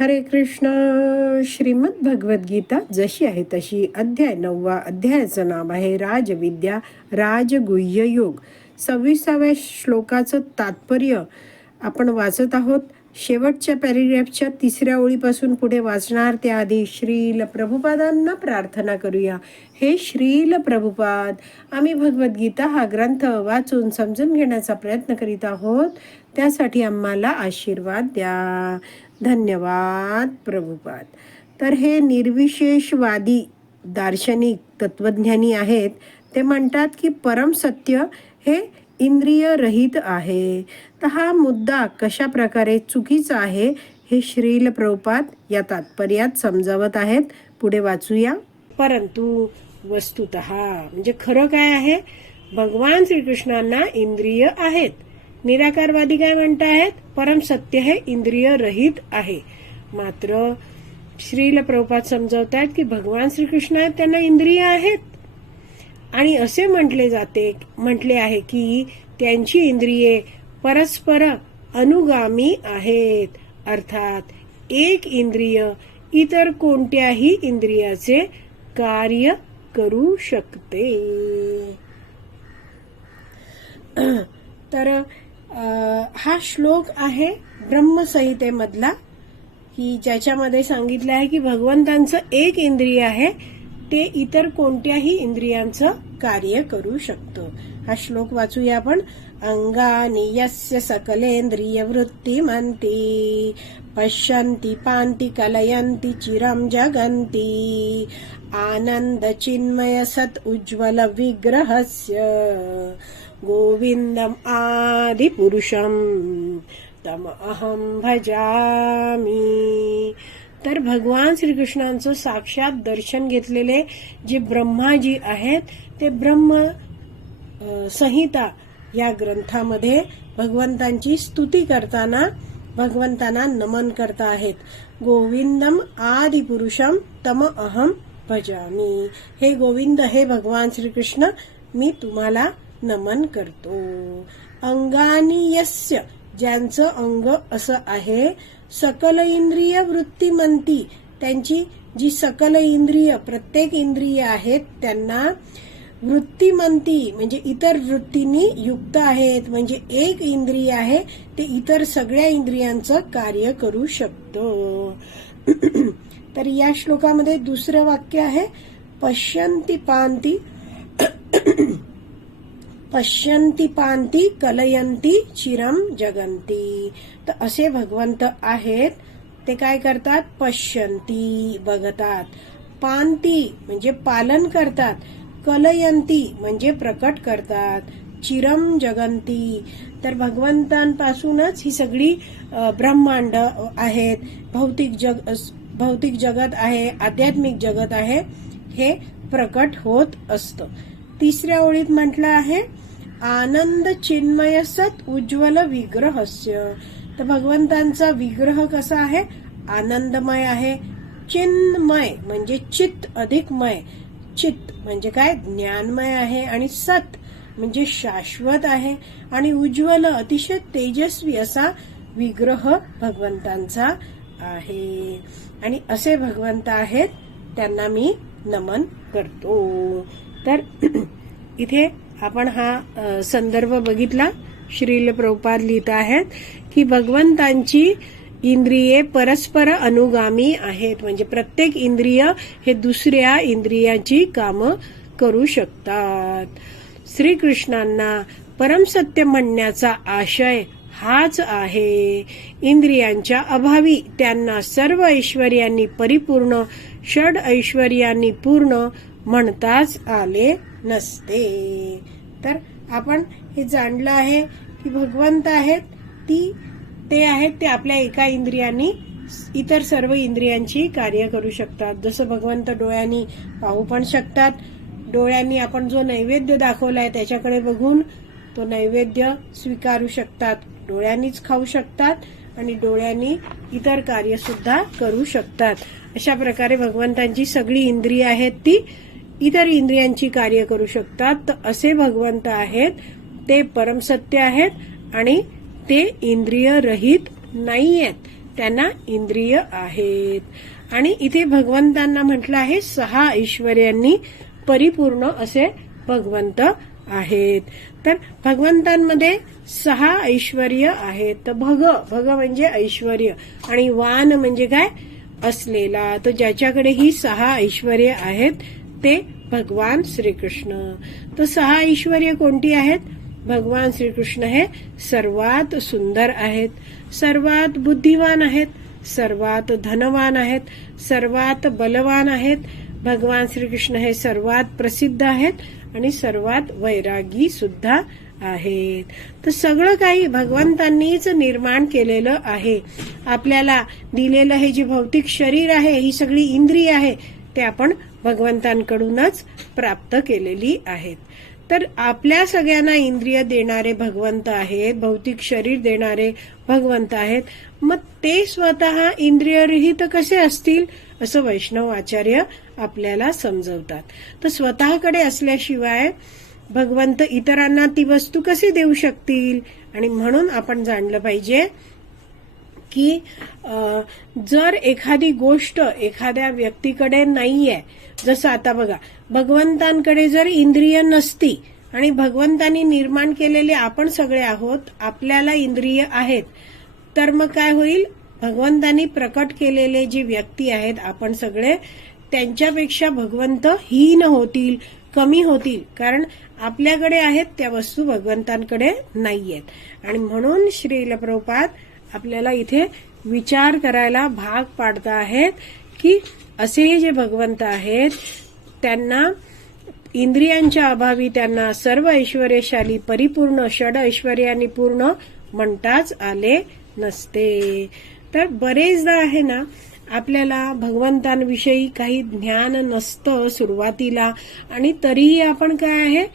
हरे कृष्ण श्रीमद भगवद्गीता जशी आहे तशी अध्याय नववा अध्यायाचं नाव आहे राजविद्या राजगुह्य योग. सव्वीसाव्या श्लोकाचं तात्पर्य आपण वाचत आहोत. शेवटच्या पॅरेग्राफच्या तिसऱ्या ओळीपासून पुढे वाचणार त्याआधी श्रील प्रभुपादांना प्रार्थना करूया. हे श्रील प्रभुपाद आम्ही भगवद्गीता हा ग्रंथ वाचून समजून घेण्याचा प्रयत्न करीत आहोत. त्यासाठी आम्हाला आशीर्वाद द्या. धन्यवाद प्रभुपाद. तर हे निर्विशेषवादी दार्शनिक तत्वज्ञानी आहेत. ते म्हणतात की परम सत्य हे इंद्रिय रहित आहे. तर हा मुद्दा कशा प्रकारे चुकीचा आहे हे श्रील प्रभुपाद या तात्पर्यात समजावत आहेत. पुढे वाचूया. परंतु वस्तुत म्हणजे खरं काय आहे? भगवान श्रीकृष्णांना इंद्रिय आहेत. निराकारवादी काय म्हणतायत परम सत्य हे इंद्रिय रहित आहे. मात्र श्रील प्रभुपाद समजवतायत की भगवान श्रीकृष्ण आहेत त्यांना इंद्रिय आहेत. आणि असे म्हटले जाते म्हटले आहे की त्यांची इंद्रिये परस्पर अनुगामी आहेत. अर्थात एक इंद्रिय इतर कोणत्याही इंद्रियाचे कार्य करू शकते. तर हा श्लोक आहे ब्रह्मसंहितेमधला. की ज्याच्यामध्ये सांगितलं आहे की भगवंतांचं एक इंद्रिय आहे ते इतर कोणत्याही इंद्रियांचं कार्य करू शकतो. हा श्लोक वाचूया आपण. अंगानी यस्य सकलेंद्रिय वृत्ती म्हणती पश्यन्ति पांती कलयन्ति चिरं जगन्ति। आनंद चिन्मय सत उज्ज्वल विग्रहस्य गोविंदम आदिपुरुषम तम अहम भजामी। तर भगवान श्रीकृष्णांचं साक्षात दर्शन घेतलेले जे ब्रह्माजी आहेत ते ब्रह्म संहिता या ग्रंथामध्ये भगवंतांची स्तुती करताना भगवंतांना नमन करता आहेत. गोविंदम आदिपुरुषम तम अहम भजामी. हे गोविंद हे भगवान श्रीकृष्ण मी तुम्हाला नमन करतो. अंगानी यस्य ज्यांचं अंग असं आहे सकल इंद्रिय वृत्ती म्हणती त्यांची जी सकल इंद्रिय प्रत्येक इंद्रिय आहेत त्यांना वृत्तीमंती म्हणजे इतर वृत्तींनी युक्त आहेत. म्हणजे एक इंद्रिय आहे ते इतर सगळ्या इंद्रियांचं कार्य करू शकतो. तर या श्लोकामध्ये दुसरं वाक्य आहे पश्यंती पांती पश्यंती पांती कलयंती चिरम जगंती तर असे भगवंत आहेत ते काय करतात? पश्यंती बघतात. पांती म्हणजे पालन करतात कलयंती म्हणजे प्रकट करतात चिरम जगंती तर भगवंतांपासूनच ही सगळी ब्रह्मांड आहेत भौतिक जग भौतिक जगत आहे आध्यात्मिक जगत आहे हे प्रकट होत असतं. तिसऱ्या ओळीत म्हटलं आहे आनंद चिन्मय सत उज्ज्वल विग्रहस्य. तर भगवंतांचा विग्रह कसा आहे? आनंदमय आहे. चिन्मय म्हणजे चित्त अधिकमय. चित्त म्हणजे काय? ज्ञानमय आहे आणि सत म्हणजे शाश्वत आहे आणि उज्ज्वल अतिशय तेजस्वी असा विग्रह भगवंतांचा आहे. आणि असे भगवंत आहेत त्यांना मी नमन करतो. तर इथे आपण हा संदर्भ बघितला. श्रील प्रभुपाद लिहित आहेत की भगवंतांची इंद्रिये परस्पर अनुगामी आहेत. म्हणजे प्रत्येक इंद्रिय हे दुसऱ्या इंद्रियाची कामं करू शकतात. श्रीकृष्णांना परमसत्य म्हणण्याचा आशय हाच आहे. इंद्रियांच्या अभावी त्यांना सर्व ऐश्वर्यांनी परिपूर्ण षड ऐश्वर्यांनी पूर्ण म्हणताच आले नसते. तर आपण हे जाणलं आहे की भगवंत आहेत ती ते आहेत ते आपल्या एका इंद्रियांनी इतर सर्व इंद्रियांची कार्य करू शकतात. जसं भगवंत डोळ्यांनी पाहू पण शकतात. डोळ्यांनी आपण जो नैवेद्य दाखवलाय त्याच्याकडे बघून तो नैवेद्य स्वीकारू शकतात. डोळ्यांनीच खाऊ शकतात आणि डोळ्यांनी इतर कार्य सुद्धा करू शकतात. अशा प्रकारे भगवंतांची सगळी इंद्रिय आहेत ती. इतर इंद्रियांची कार्य करू शकतात. तर असे भगवंत आहेत ते परमसत्य आहेत आणि ते इंद्रिय रहित नाही आहेत त्यांना इंद्रिय आहेत. आणि इथे भगवंतांना म्हटलं आहे सहा ऐश्वर्यांनी परिपूर्ण असे भगवंत आहेत. तर भगवंतांमध्ये सहा ऐश्वर आहेत. तर भग भग म्हणजे ऐश्वर आणि वान म्हणजे काय? असलेला. तर ज्याच्याकडे ही सहा ऐश्वर आहेत ते भगवान श्रीकृष्ण. तर सहा ऐश्वर कोणती आहेत? भगवान श्रीकृष्ण हे सर्वात सुंदर आहेत. सर्वात बुद्धिवान आहेत सर्वात धनवान आहेत सर्वात बलवान आहेत. भगवान श्रीकृष्ण हे सर्वात प्रसिद्ध आहेत आणि सर्वात वैरागी सुद्धा आहेत. तर सगळं काही भगवंतांनीच निर्माण केलेलं आहे. आपल्याला दिलेलं हे जे भौतिक शरीर आहे ही सगळी इंद्रिय आहे ते आपण भगवंतांकडूनच प्राप्त केलेली आहेत. तर आपल्या सगळ्यांना इंद्रिय देणारे भगवंत आहेत भौतिक शरीर देणारे भगवंत आहेत. मग ते स्वतः इंद्रियरहित कसे असतील असं वैष्णव आचार्य आपल्याला समजवतात. तर स्वतःकडे असल्याशिवाय भगवंत इतरांना ती वस्तू कशी देऊ शकतील? आणि म्हणून आपण जाणलं पाहिजे की जर एखादी गोष्ट एखाद्या व्यक्तीकडे नाहीये जसं आता बघा भगवंतांकडे जर इंद्रिय नसती आणि भगवंतांनी निर्माण केलेले आपण सगळे आहोत आपल्याला इंद्रिय आहेत तर मग काय होईल? भगवंतांनी प्रकट केलेले जे व्यक्ती आहेत आपण सगळे त्यांच्यापेक्षा भगवंत हीन होतील कमी होतील कारण आपल्याकडे आहेत त्या वस्तू भगवंतांकडे नाहीयेत. आणि म्हणून श्रील प्रभुपाद आपल्याला इथे विचार करायला भाग पाडता आहेत की असे जे भगवंत आहेत त्यांना इंद्रियांच्या अभावी त्यांना सर्व ऐश्वर्यशाली परिपूर्ण षड ऐश्वर्याने पूर्ण म्हणताच आले नसते. तर बरेचदा आहे ना आपल्याला भगवंतांविषयी काही ज्ञान नसतं सुरुवातीला आणि तरीही आपण काय आहे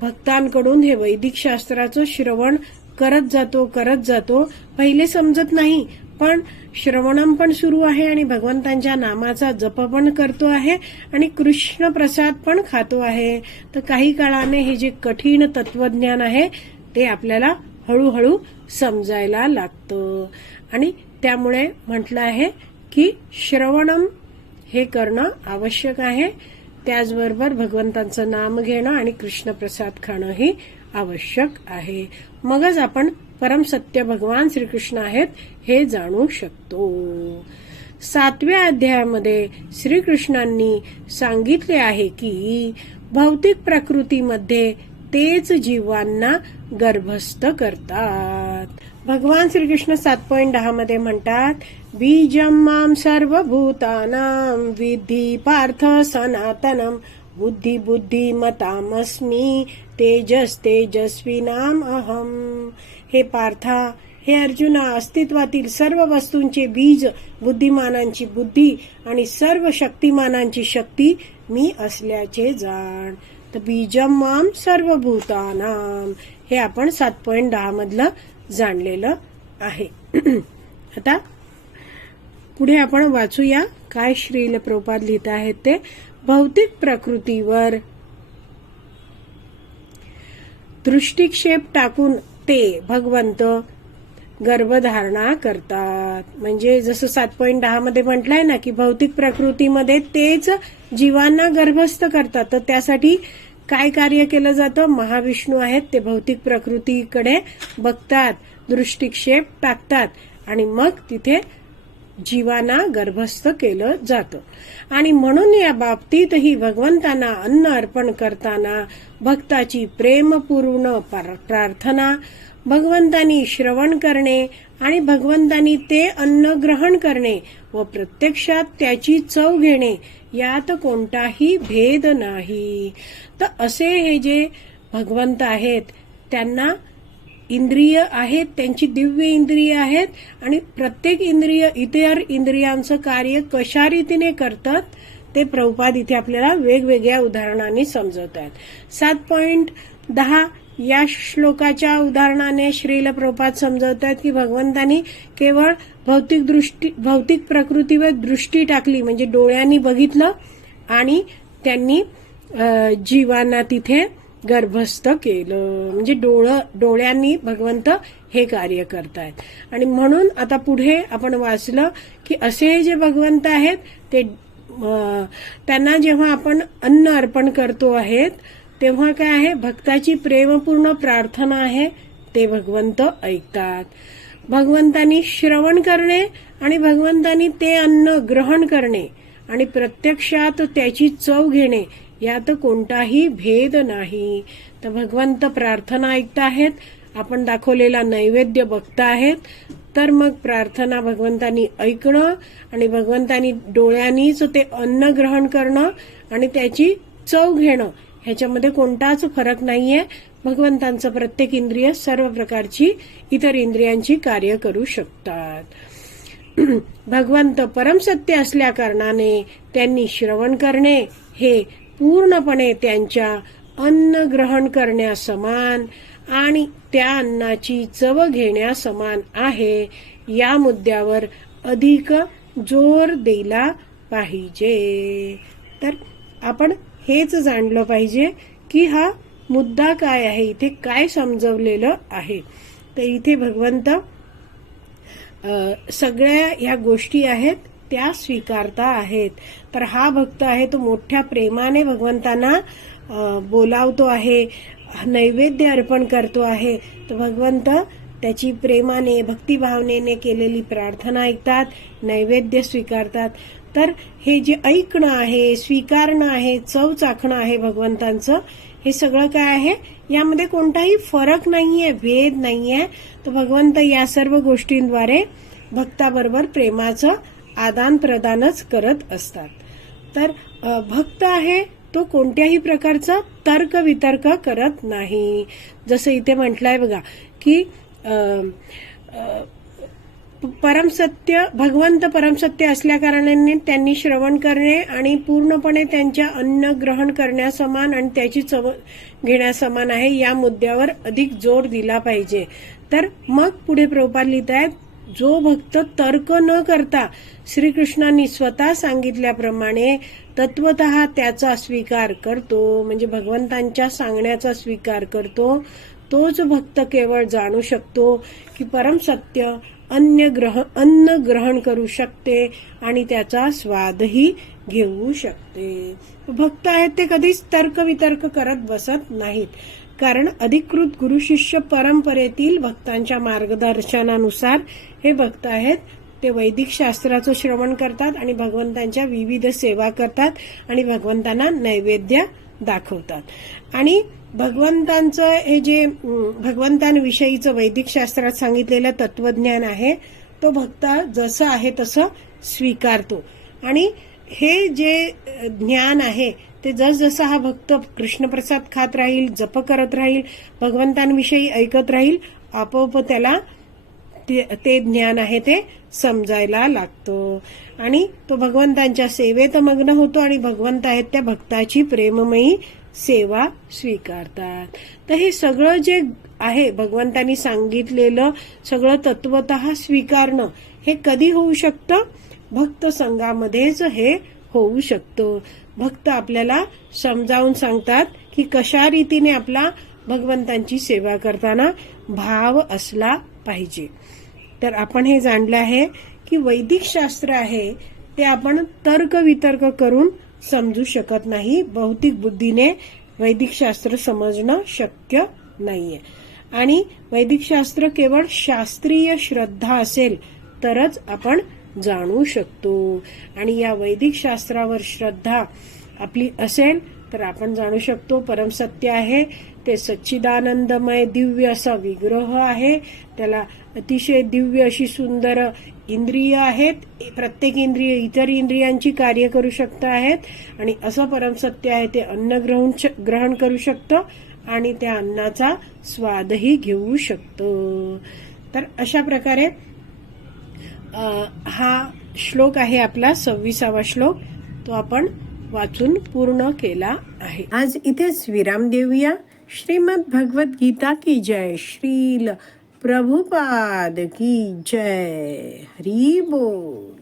भक्तांकडून हे वैदिक शास्त्राचं श्रवण करत जातो करत जातो. पहिले समजत नाही पण श्रवणम पण सुरू आहे आणि भगवंतांच्या नामाचा जप पण करतो आहे आणि कृष्ण प्रसाद पण खातो आहे. तर काही काळाने हे जे कठीण तत्वज्ञान आहे ते आपल्याला हळूहळू समजायला लागतं. आणि त्यामुळे म्हटलं आहे की श्रवणम हे करणं आवश्यक आहे. त्याचबरोबर भगवंतांचं नाम घेणं आणि कृष्ण प्रसाद खाणं ही आवश्यक आहे. मगच आपण परमसत्य भगवान श्रीकृष्ण आहेत हे जाणू शकतो. सातव्या अध्यायामध्ये श्रीकृष्णांनी सांगितले आहे की भौतिक प्रकृतीमध्ये तेच जीवांना गर्भस्थ करतात. भगवान श्रीकृष्ण सात पॉईंट दहा मध्ये म्हणतात बीजम माम सर्वभूतानां विधी पार्थ सनातनम. बुद्धी बुद्धी तेजस तेजस्विनाम अहम। हे पार्था हे अर्जुना अस्तित्वातील सर्व वस्तूंचे बीज बुद्धिमानांची बुद्धी आणि सर्व शक्तिमानांची शक्ती मी असल्याचे जाण। तर बीजम माम सर्व भूतानाम हे आपण सात पॉईंट दहा मधलं जाणलेलं आहे. आता पुढे आपण वाचूया काय श्रील प्रपात लिहित आहेत ते. भौतिक प्रकृतीवर. दृष्टिक्षेप टाकून ते भगवंत गर्भधारणा करतात. म्हणजे जसं सात पॉईंट दहा मध्ये म्हटलंय ना की भौतिक प्रकृतीमध्ये तेच जीवांना गर्भस्थ करतात. तर त्यासाठी काय कार्य केलं जातं? महाविष्णू आहेत ते भौतिक प्रकृतीकडे बघतात दृष्टिक्षेप टाकतात आणि मग तिथे जीवांना गर्भस्थ केलं जातं. आणि म्हणून या बाबतीतही भगवंतांना अन्न अर्पण करताना भक्ताची प्रेमपूर्ण प्रार्थना भगवंतानी श्रवण करणे आणि भगवंतानी ते अन्न ग्रहण करणे व प्रत्यक्षात त्याची चव घेणे यात कोणताही भेद नाही. तर असे हे जे भगवंत आहेत त्यांना इंद्रिय आहेत त्यांची दिव्य इंद्रिय आहेत आणि प्रत्येक इंद्रिय इतर इंद्रियांचं कार्य कशा रीतीने करतात ते प्रभुपाद इथे आपल्याला वेगवेगळ्या उदाहरणाने समजवत आहेत सात पॉइंट दहा या श्लोकाच्या उदाहरणाने श्रील प्रभुपाद समजवत आहेत की भगवंतानी केवळ भौतिक दृष्टी भौतिक प्रकृतीवर दृष्टी टाकली म्हणजे डोळ्यांनी बघितलं आणि त्यांनी जीवांना तिथे गर्भस्थ केलं. म्हणजे डोळं डोळ्यांनी भगवंत हे कार्य करतायत. आणि म्हणून आता पुढे आपण वाचलं की असे जे भगवंत आहेत ते त्यांना जेव्हा आपण अन्न अर्पण करतो आहेत तेव्हा काय आहे? भक्ताची प्रेमपूर्ण प्रार्थना आहे ते भगवंत ऐकतात. भगवंतानी श्रवण करणे आणि भगवंतानी ते अन्न ग्रहण करणे आणि प्रत्यक्षात त्याची चव घेणे यात कोणताही भेद नाही. तर भगवंत प्रार्थना ऐकत आहेत. आपण दाखवलेला नैवेद्य बघता आहेत. तर मग प्रार्थना भगवंतानी ऐकणं आणि भगवंतानी डोळ्यांनीच ते अन्न ग्रहण करणं आणि त्याची चव घेणं ह्याच्यामध्ये कोणताच फरक नाहीये. भगवंतांचं प्रत्येक इंद्रिय सर्व प्रकारची इतर इंद्रियांची कार्य करू शकतात. भगवंत परमसत्य असल्या कारणाने त्यांनी श्रवण करणे हे पूर्णपणे त्यांच्या अन्न ग्रहण करण्यासमान आणि त्या अन्नाची चव घेण्यासमान आहे या मुद्द्यावर अधिक जोर दिला पाहिजे. तर आपण हेच जाणलं पाहिजे की हा मुद्दा काय आहे इथे काय समजवलेलं आहे. तर इथे भगवंत सगळ्या ह्या गोष्टी आहेत. त्या स्वीकारता आहेत. तर हा भक्त आहे तो मोठ्या प्रेमाने भगवंतांना बोलावतो आहे नैवेद्य अर्पण करतो आहे. तर भगवंत त्याची प्रेमाने भक्तिभावनेने केलेली प्रार्थना ऐकतात नैवेद्य स्वीकारतात. तर हे जे ऐकणं आहे स्वीकारणं आहे चव चाखणं आहे भगवंतांचं हे सगळं काय आहे? यामध्ये कोणताही फरक नाहीये भेद नाहीये. तर भगवंत या सर्व गोष्टींद्वारे भक्ताबरोबर प्रेमाचं आदान प्रदानच करत असतात. तर भक्त आहे तो कोणत्याही प्रकारचा तर्क वितर्क करत नाही. जसं इथे म्हटलंय बघा की परमसत्य भगवंत परमसत्य असल्या कारणाने त्यांनी श्रवण करणे आणि पूर्णपणे त्यांच्या अन्न ग्रहण करण्यासमान आणि त्याची चव घेण्यासमान आहे या मुद्द्यावर अधिक जोर दिला पाहिजे. तर मग पुढे प्रभुपाद लिहित आहेत जो भक्त तर्क न करता श्रीकृष्णांनी स्वतः सांगितल्याप्रमाणे तत्वत त्याचा स्वीकार करतो म्हणजे भगवंतांच्या सांगण्याचा स्वीकार करतो तोच भक्त केवळ जाणू शकतो की परमसत्य अन्य ग्रह अन्न ग्रहण करू शकते आणि त्याचा स्वादही घेऊ शकते. भक्त आहेत ते कधीच तर्क वितर्क करत बसत नाहीत. कारण अधिकृत गुरु शिष्य परंपरेतील भक्तांच्या मार्गदर्शनानुसार हे भक्त आहेत. ते वैदिक शास्त्राचं श्रवण करतात आणि भगवंतांच्या विविध सेवा करतात आणि भगवंतांना नैवेद्य दाखवतात. आणि भगवंतांचं हे जे भगवंतांविषयीचं वैदिक शास्त्रात सांगितलेलं तत्वज्ञान आहे तो भक्त जसं आहे तसं स्वीकारतो. आणि हे जे ज्ञान आहे ते जसजसा हा भक्त कृष्णप्रसाद खात राहील जप करत राहील भगवंतांविषयी ऐकत राहील आपोआप त्याला ते ते ज्ञान आहे ते समजायला लागतो. आणि तो भगवंतांच्या सेवेत मग्न होतो आणि भगवंत आहेत त्या भक्ताची प्रेममयी सेवा स्वीकारतात. तर हे सगळं जे आहे भगवंतांनी सांगितलेलं सगळं तत्वत स्वीकारणं हे कधी होऊ शकतं? भक्त संघामध्येच हे होऊ शकतो. भक्त आपल्याला समजावून सांगतात की कशा रीतीने आपला भगवंतांची सेवा करताना भाव असला पाहिजे. तर आपण हे जाणलं आहे की वैदिक शास्त्र आहे ते आपण तर्क वितर्क करून समजू शकत नाही. भौतिक बुद्धीने वैदिक शास्त्र समजणं शक्य नाहीये. आणि वैदिक शास्त्र केवळ शास्त्रीय श्रद्धा असेल तरच आपण जाणू शकतो. आणि या वैदिक शास्त्रावर श्रद्धा आपली असेल तर आपण जाणू शकतो परमसत्य आहे. ते सच्चिदानंदमय दिव्य असा विग्रह आहे. त्याला अतिशय दिव्य अशी सुंदर इंद्रिय आहेत. प्रत्येक इंद्रिय इतर इंद्रियांची कार्य करू शकत आहेत. आणि असं परमसत्य आहे ते अन्न ग्रहण ग्रहण करू शकतं आणि त्या अन्नाचा स्वादही घेऊ शकतो. तर अशा प्रकारे हा श्लोक आहे आपला सव्वीसावा श्लोक. तो आपण वाचून पूर्ण केला आहे. आज इथेच विराम देऊया. श्रीमद भगवत गीता की जय. श्रील प्रभुपाद की जय. हरी बोल.